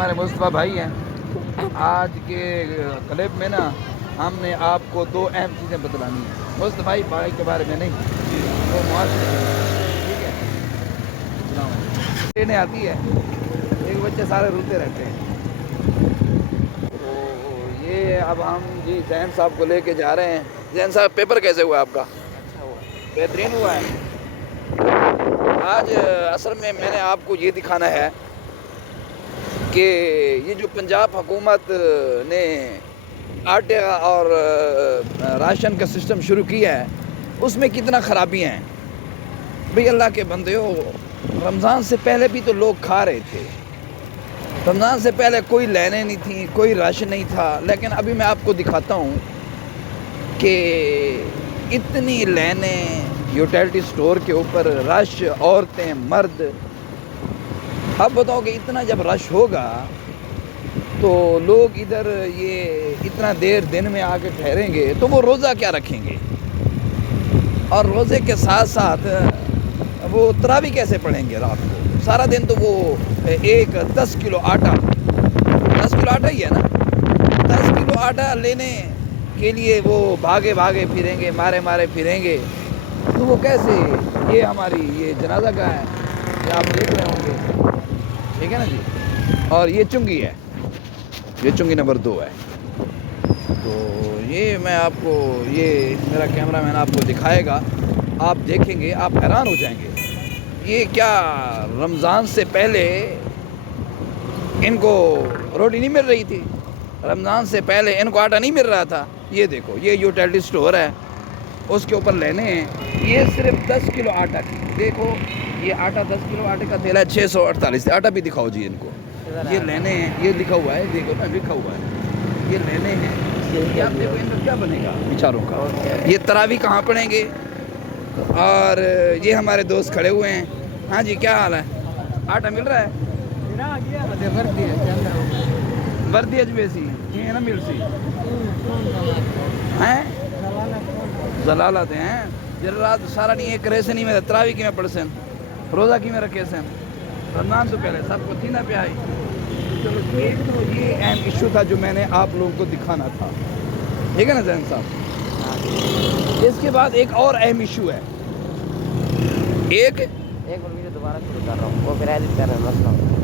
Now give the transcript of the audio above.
ہمارے مصطفیٰ بھائی ہیں. آج کے کلپ میں نا ہم نے آپ کو دو اہم چیزیں بتلانی ہیں. مصطفیٰ بھائی کے بارے میں نہیں, وہ معاشرے ٹھیک ہے. ٹرینیں آتی ہے, ایک بچے سارے روتے رہتے ہیں. تو یہ اب ہم جی زین صاحب کو لے کے جا رہے ہیں. زین صاحب پیپر کیسے ہوا آپ کا؟ اچھا ہوا, بہترین ہوا ہے. آج اصل میں نے آپ کو یہ دکھانا ہے کہ یہ جو پنجاب حکومت نے آٹے اور راشن کا سسٹم شروع کیا ہے اس میں کتنا خرابیاں ہیں. بھئی اللہ کے بندے ہو, رمضان سے پہلے بھی تو لوگ کھا رہے تھے. رمضان سے پہلے کوئی لائنیں نہیں تھیں, کوئی راشن نہیں تھا. لیکن ابھی میں آپ کو دکھاتا ہوں کہ اتنی لائنیں یوٹیلٹی سٹور کے اوپر, رش, عورتیں, مرد. اب بتاؤ کہ اتنا جب رش ہوگا تو لوگ ادھر یہ اتنا دیر دن میں آ کے ٹھہریں گے تو وہ روزہ کیا رکھیں گے, اور روزے کے ساتھ ساتھ وہ تراویح کیسے پڑھیں گے رات کو. سارا دن تو وہ ایک 10 کلو آٹا ہی ہے نا, 10 کلو آٹا لینے کے لیے وہ بھاگے پھریں گے, مارے پھریں گے. تو وہ کیسے, یہ ہماری یہ جنازہ گاہ ہے, یہ آپ دیکھ رہے ہوں گے, ٹھیک ہے نا جی. اور یہ چنگی ہے, یہ چنگی نمبر 2 ہے. تو یہ میں آپ کو, یہ میرا کیمرہ مین آپ کو دکھائے گا, آپ دیکھیں گے آپ حیران ہو جائیں گے. یہ کیا رمضان سے پہلے ان کو روٹی نہیں مل رہی تھی, رمضان سے پہلے ان کو آٹا نہیں مل رہا تھا. یہ دیکھو, یہ یوٹیلٹی سٹور ہے, اس کے اوپر لینے ہیں. یہ صرف 10 کلو آٹا کی, دیکھو یہ آٹا 10 کلو آٹے کا تھیلا ہے 648. آٹا بھی دکھاؤ جی ان کو, یہ لینے ہیں, یہ لکھا ہوا ہے, دیکھو نا لکھا ہوا ہے, یہ لینے ہیں. یہ آپ دیکھو ان کا کیا بنے گا بیچاروں کا. یہ تراویح کہاں پڑھیں گے. اور یہ ہمارے دوست کھڑے ہوئے ہیں. ہاں جی, کیا حال ہے, آٹا مل رہا ہے؟ وردی اجبیسی نا مل سی ہیں, زلالت ہیں. جل رات سارا نہیں ایک رہے سے نہیں میرے تراویح کی میں پڑھ سن, روزہ کی میں رکھے سن, رمضان تو پہلے سب کو تھی نہ پہ آئی. چلو ایک تو یہ اہم ایشو تھا جو میں نے آپ لوگوں کو دکھانا تھا, ٹھیک ہے نا زین صاحب. اس کے بعد ایک اور اہم ایشو ہے. ایک ویڈیو دوبارہ شروع کر رہا ہوں, وہ پھر ایڈٹ کر رہے ہیں مسئلہ.